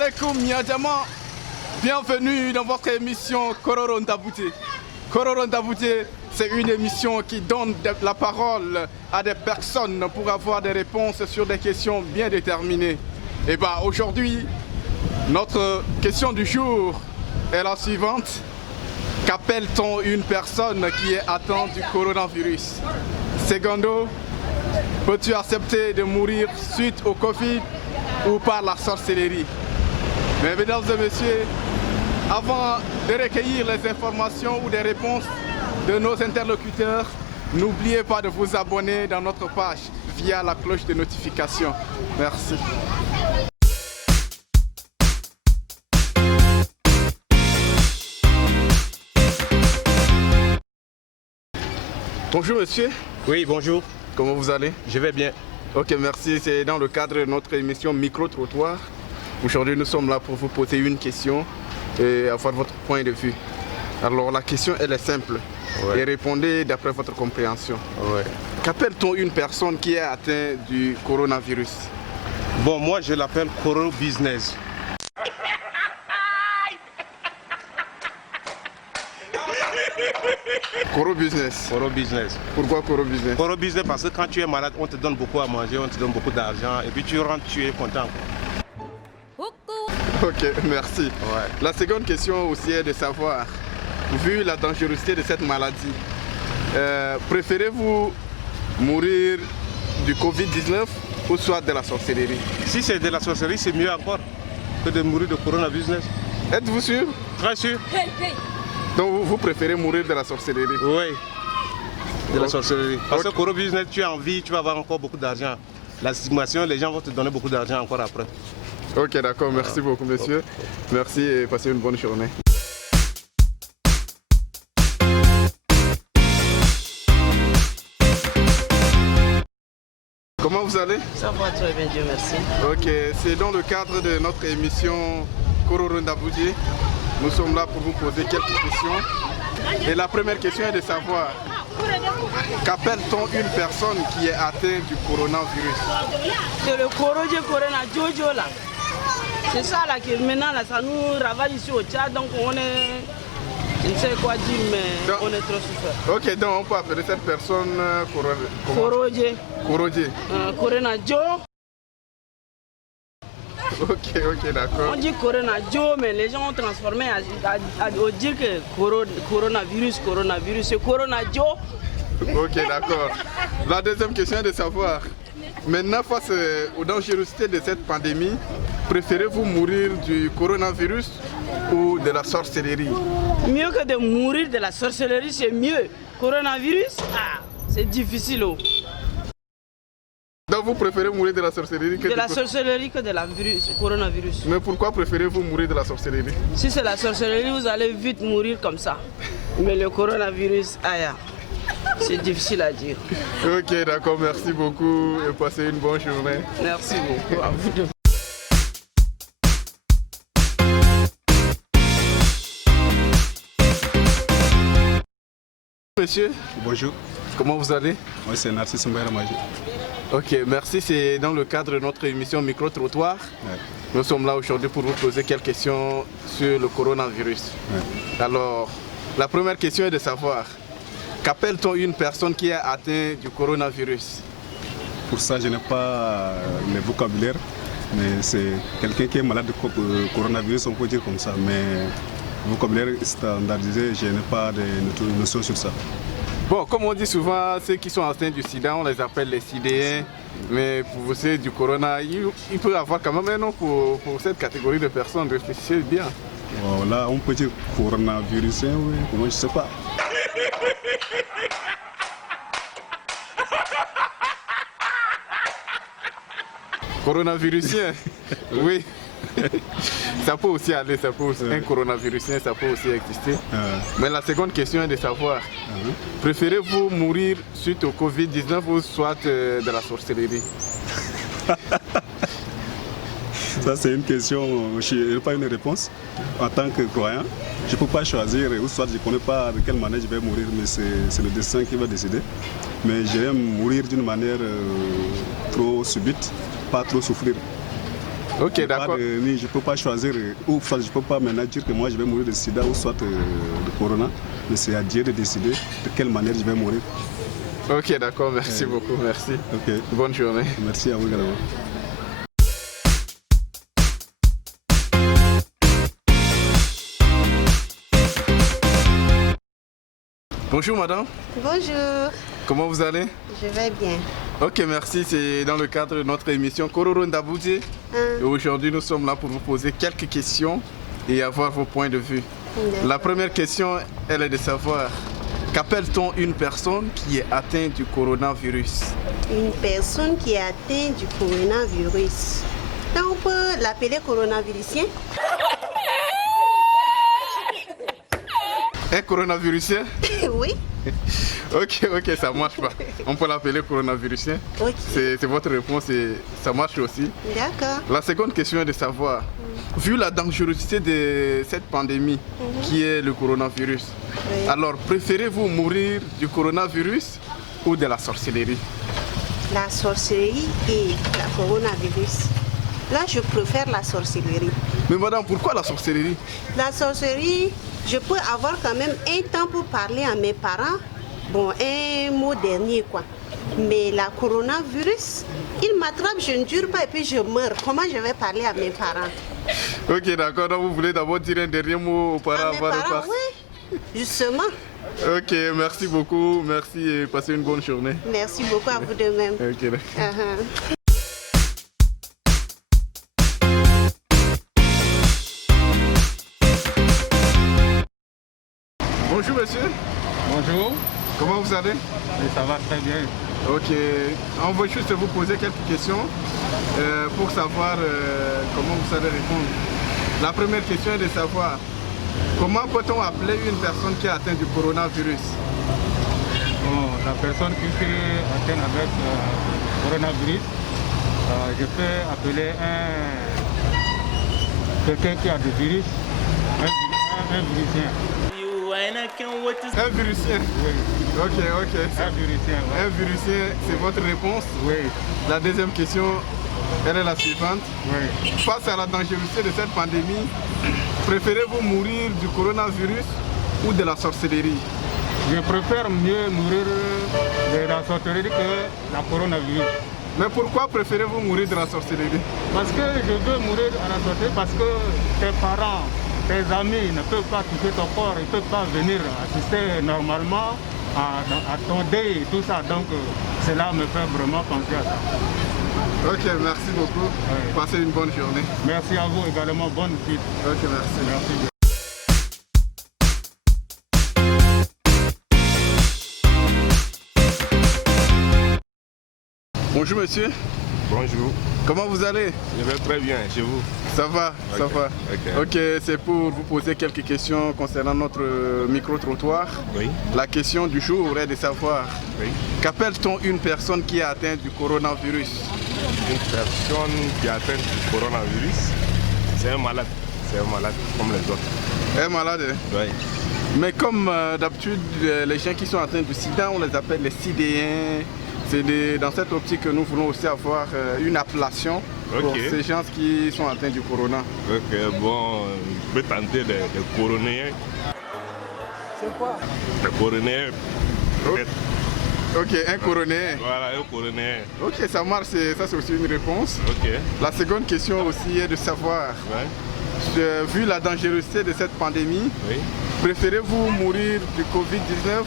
alaikum, Miadjama. Bienvenue dans votre émission Kororonda Bouté. Kororonda Bouté, c'est une émission qui donne la parole à des personnes pour avoir des réponses sur des questions bien déterminées. Et bien aujourd'hui, notre question du jour est la suivante. Qu'appelle-t-on une personne qui est atteinte du coronavirus? Secondo, peux-tu accepter de mourir suite au Covid ou par la sorcellerie? Mais mesdames et messieurs, avant de recueillir les informations ou des réponses de nos interlocuteurs, n'oubliez pas de vous abonner dans notre page via la cloche de notification. Merci. Bonjour monsieur. Oui, bonjour. Comment vous allez? Je vais bien. Ok, merci. C'est dans le cadre de notre émission Micro-Trottoir. Aujourd'hui, nous sommes là pour vous poser une question et avoir votre point de vue. Alors, la question, elle est simple. Ouais. Et répondez d'après votre compréhension. Ouais. Qu'appelle-t-on une personne qui est atteinte du coronavirus? Bon, moi, je l'appelle Coro Business. Coro Business. Coro Business. Pourquoi Coro Business? Coro Business parce que quand tu es malade, on te donne beaucoup à manger, on te donne beaucoup d'argent et puis tu rentres, tu es content. Ok, merci. Ouais. La seconde question aussi est de savoir, vu la dangerosité de cette maladie, préférez-vous mourir du Covid-19 ou soit de la sorcellerie? Si c'est de la sorcellerie, c'est mieux encore que de mourir de Corona Business. Êtes-vous sûr? Très sûr. Donc vous préférez mourir de la sorcellerie? Oui, de la Ok. sorcellerie. Parce que Ok. Coro Business, tu as envie, tu vas avoir encore beaucoup d'argent. La stigmatisation, les gens vont te donner beaucoup d'argent encore après. Ok, d'accord. Merci beaucoup, monsieur. Merci et passez une bonne journée. Comment vous allez? Ça va très bien, Dieu merci. Ok, c'est dans le cadre de notre émission Kororonda Bouté. Nous sommes là pour vous poser quelques questions. Et la première question est de savoir, qu'appelle-t-on une personne qui est atteinte du coronavirus? C'est le corona Jojo là. C'est ça là que maintenant là, ça nous ravage ici au Tchad, donc on est. Je ne sais quoi dire, mais Donc- on est trop souffert. Ok, donc on peut appeler cette personne Korodje. Corona Joe. Ok, d'accord. On dit Corona Joe, mais les gens ont transformé à dire que coronavirus, c'est Corona Joe. Ok, d'accord. La deuxième question est de savoir, maintenant face aux dangerosités de cette pandémie, préférez-vous mourir du coronavirus ou de la sorcellerie? Mieux que de mourir de la sorcellerie, c'est mieux. Coronavirus, c'est difficile. Donc vous préférez mourir de la sorcellerie que De la sorcellerie que de la coronavirus. Mais pourquoi préférez-vous mourir de la sorcellerie? Si c'est la sorcellerie, vous allez vite mourir comme ça. Mais le coronavirus, c'est difficile à dire. Ok, d'accord, merci beaucoup et passez une bonne journée. Merci beaucoup à vous deux. Monsieur, Bonjour, comment vous allez? moi c'est Narcisse Mbaye Magé. Ok, merci. C'est dans le cadre de notre émission Micro-Trottoir. Ouais. Nous sommes là aujourd'hui pour vous poser quelques questions sur le coronavirus. Ouais. Alors, la première question est de savoir, qu'appelle-t-on une personne qui est atteinte du coronavirus? Pour ça, je n'ai pas le vocabulaire, mais c'est quelqu'un qui est malade de coronavirus, on peut dire comme ça. Mais le vocabulaire standardisé, je n'ai pas de notion sur ça. Bon, comme on dit souvent, ceux qui sont atteints du sida, on les appelle les sidéens. Mais pour ceux du corona, il peut y avoir quand même un nom pour cette catégorie de personnes. Réfléchissez bien. Voilà, on peut dire coronavirusien, oui, moi je ne sais pas. Coronavirusien, oui. Ça peut aussi aller, ça peut aussi, un coronavirusien, ça peut aussi exister. Mais la seconde question est de savoir, préférez-vous mourir suite au Covid-19 ou soit de la sorcellerie? Ça c'est une question, je n'ai pas une réponse. En tant que croyant, je ne peux pas choisir, ou soit je ne connais pas de quelle manière je vais mourir, mais c'est le destin qui va décider. Mais j'aime mourir d'une manière trop subite, pas trop souffrir. Ok, d'accord. Je ne peux pas choisir, ou je ne peux pas maintenant dire que moi je vais mourir de sida ou soit de corona, mais c'est à Dieu de décider de quelle manière je vais mourir. Ok, d'accord, merci beaucoup, merci. Ok. Bonne journée. Merci à vous également. Bonjour madame, Bonjour, comment vous allez? je vais bien. Ok, merci, c'est dans le cadre de notre émission Kororo Ndabouti. Et aujourd'hui, nous sommes là pour vous poser quelques questions et avoir vos points de vue. La première question, elle est de savoir, qu'appelle-t-on une personne qui est atteinte du coronavirus? Une personne qui est atteinte du coronavirus. Là, on peut l'appeler coronavirusien. Un coronavirusien? Oui. Ok, ça marche pas. On peut l'appeler coronavirusien. Ok. C'est votre réponse et ça marche aussi. D'accord. La seconde question est de savoir, vu la dangerosité de cette pandémie qui est le coronavirus, Oui. alors préférez-vous mourir du coronavirus ou de la sorcellerie? La sorcellerie et la coronavirus. Là, je préfère la sorcellerie. Mais madame, pourquoi la sorcellerie? La sorcellerie, je peux avoir quand même un temps pour parler à mes parents. Bon, un mot dernier quoi. Mais la coronavirus, il m'attrape, je ne dure pas et puis je meurs. Comment je vais parler à mes parents? Ok, d'accord. Donc vous voulez d'abord dire un dernier mot aux parents À mes avant de parents, partir? oui. Justement. Ok, merci beaucoup. Merci et passez une bonne journée. Merci beaucoup à vous de même. Ok, d'accord. Uh-huh. Bonjour monsieur, Bonjour, comment vous allez? et ça va très bien. Ok, on va juste vous poser quelques questions pour savoir comment vous savez répondre. La première question est de savoir comment peut-on appeler une personne qui est atteinte du coronavirus? Bon, la personne qui est atteinte avec le coronavirus, je peux appeler quelqu'un qui a du virus, un virusien. Un virusien? Oui, Ok. un virusien. Ouais. Un virusien, c'est votre réponse? Oui, La deuxième question, elle est la suivante. oui. Face à la dangerosité de cette pandémie, préférez-vous mourir du coronavirus ou de la sorcellerie? Je préfère mieux mourir de la sorcellerie que la coronavirus. Mais pourquoi préférez-vous mourir de la sorcellerie? Parce que je veux mourir à la sorcellerie parce que tes parents, tes amis ne peuvent pas toucher ton corps, ils ne peuvent pas venir assister normalement à ton deuil et tout ça. Donc cela me fait vraiment penser à ça. Ok, merci beaucoup. Ouais. Passez une bonne journée. Merci à vous également, bonne suite. Ok, merci. Merci. Bonjour monsieur, Bonjour, comment vous allez? je vais très bien, chez vous. Ça va, ça Ok, va. ok. Ok, c'est pour vous poser quelques questions concernant notre micro-trottoir. Oui, La question du jour est de savoir, oui. qu'appelle-t-on une personne qui est atteinte du coronavirus? Une personne qui est atteinte du coronavirus, c'est un malade comme les autres. Un malade, hein? Oui. Mais comme d'habitude, les gens qui sont atteints du sida, on les appelle les sidéens. C'est dans cette optique que nous voulons aussi avoir une appellation pour Ok. ces gens qui sont atteints du corona. Ok, bon, je peux tenter des coronéens. C'est quoi? Des coronéens, peut-être. Ok, un coronéen. Voilà, un coronéen. Ok, ça marche, ça c'est aussi une réponse. Ok, La seconde question aussi est de savoir, ouais. vu la dangerosité de cette pandémie, Oui. préférez-vous mourir du Covid-19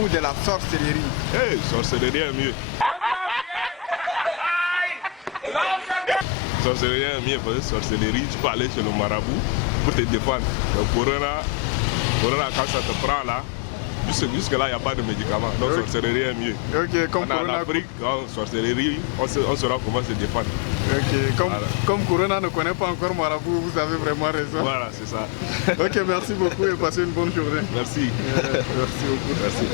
ou de la sorcellerie? Hey, sorcellerie est mieux. Sorcellerie est mieux parce que sorcellerie, tu peux aller chez le marabout pour te défendre. Le corona, quand ça te prend là, jusque là, il n'y a pas de médicaments. Donc, Ok. sorcellerie est mieux. Ok, comme On est en corona, Afrique, en sorcellerie, on saura comment se défendre. ok, Voilà. comme corona ne connaît pas encore Marabout, vous avez vraiment raison. Voilà, c'est ça. Ok, merci beaucoup et passez une bonne journée. Merci. Merci beaucoup. Merci.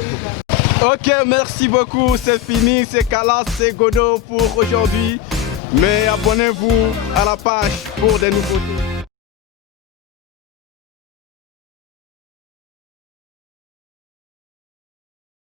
Ok, merci beaucoup, c'est fini, c'est Kalas, c'est Godot pour aujourd'hui. Mais abonnez-vous à la page pour des nouveautés.